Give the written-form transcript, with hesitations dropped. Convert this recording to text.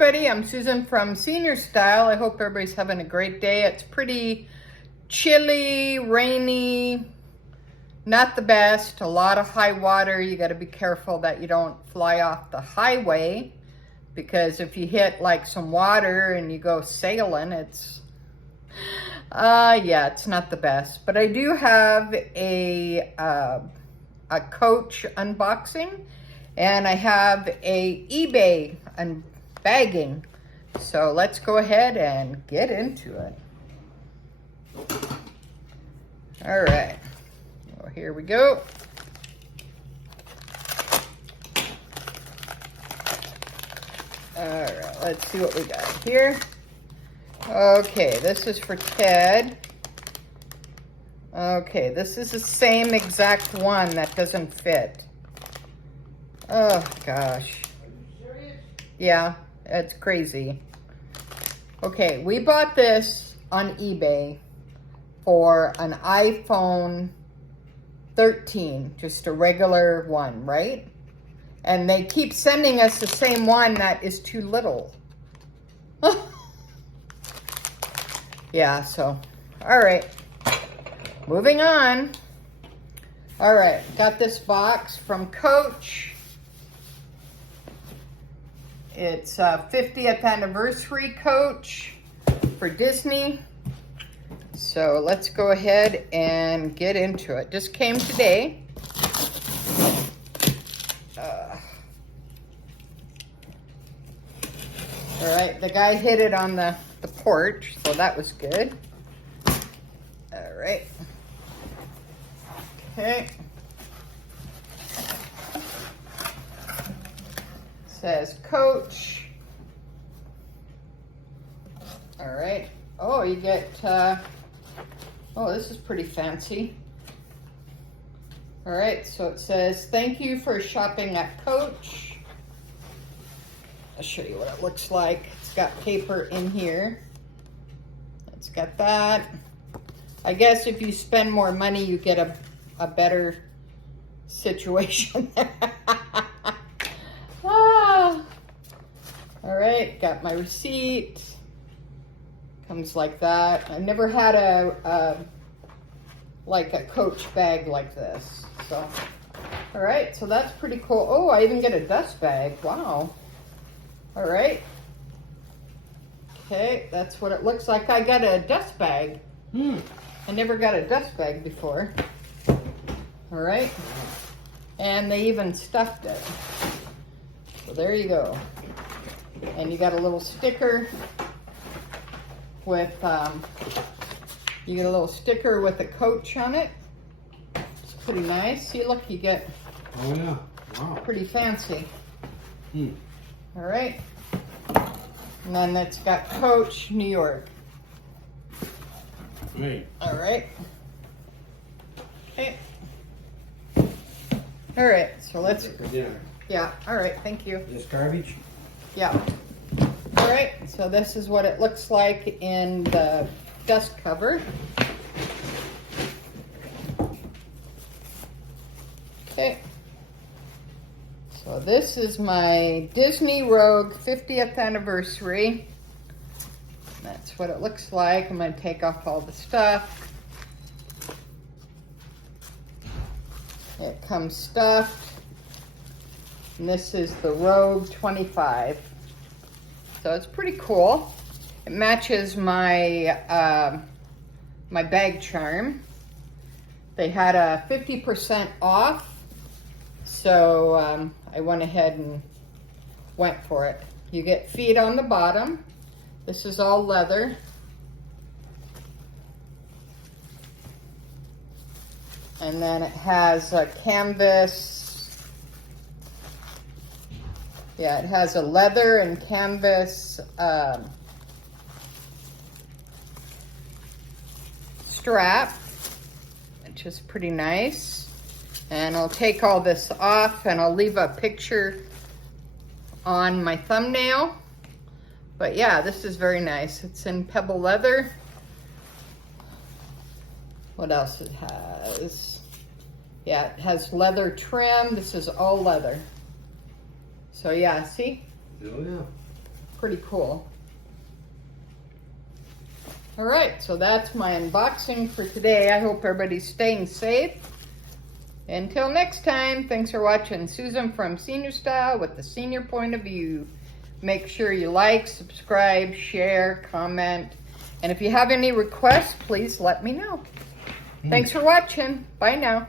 everybody, I'm Susan from Senior Style. I hope everybody's having a great day. It's pretty chilly, rainy, not the best. A lot of high water. You got to be careful that you don't fly off the highway, because if you hit like some water and you go sailing, it's it's not the best. But I do have a Coach unboxing, and I have a eBay unbagging. So let's go ahead and get into it. All right, well, here we go. All right, let's see what we got here. Okay, this is for Ted. Okay, this is the same exact one that doesn't fit. Oh gosh. Yeah, it's crazy. Okay, we bought this on eBay for an iPhone 13, just a regular one, right? And they keep sending us the same one that is too little. Yeah, so, all right. Moving on. All right, got this box from Coach. It's 50th anniversary Coach for Disney. So let's go ahead and get into it. Just came today. All right, the guy hid it on the porch, so that was good. All right. Okay. Says Coach. All right. Oh, you get, oh, this is pretty fancy. All right, so it says, thank you for shopping at Coach. I'll show you what it looks like. It's got paper in here. It's got that. I guess if you spend more money, you get a better situation. All right, got my receipt. Comes like that. I've never had like a Coach bag like this. So, all right, so that's pretty cool. Oh, I even get a dust bag. Wow. All right. Okay, that's what it looks like. I got a dust bag. I never got a dust bag before. All right. And they even stuffed it. So there you go. And you got a little sticker with, you get a little sticker with a Coach on it. It's pretty nice. See, look, you get, oh yeah, wow, pretty fancy. All right. And then it's got Coach New York. Great. All right. Okay. All right, so let's, For dinner. yeah, all right, thank you. This garbage? Yeah. All right, so this is what it looks like in the dust cover. Okay. So this is my Disney Rogue 50th anniversary. That's what it looks like. I'm going to take off all the stuff. It comes stuffed. And this is the Rogue 25. So it's pretty cool. It matches my my bag charm. They had a 50% off. So I went ahead and went for it. You get feet on the bottom. This is all leather. And then it has a canvas. Yeah, it has a leather and canvas strap, which is pretty nice. And I'll take all this off and I'll leave a picture on my thumbnail. But yeah, this is very nice. It's in pebble leather. What else it has? Yeah, it has leather trim. This is all leather. So yeah, see? Oh yeah. pretty cool. All right, so that's my unboxing for today. I hope everybody's staying safe. Until next time, thanks for watching Susan from Senior Style with the senior point of view. Make sure you like, subscribe, share, comment, and if you have any requests, please let me know. Thanks for watching. Bye now.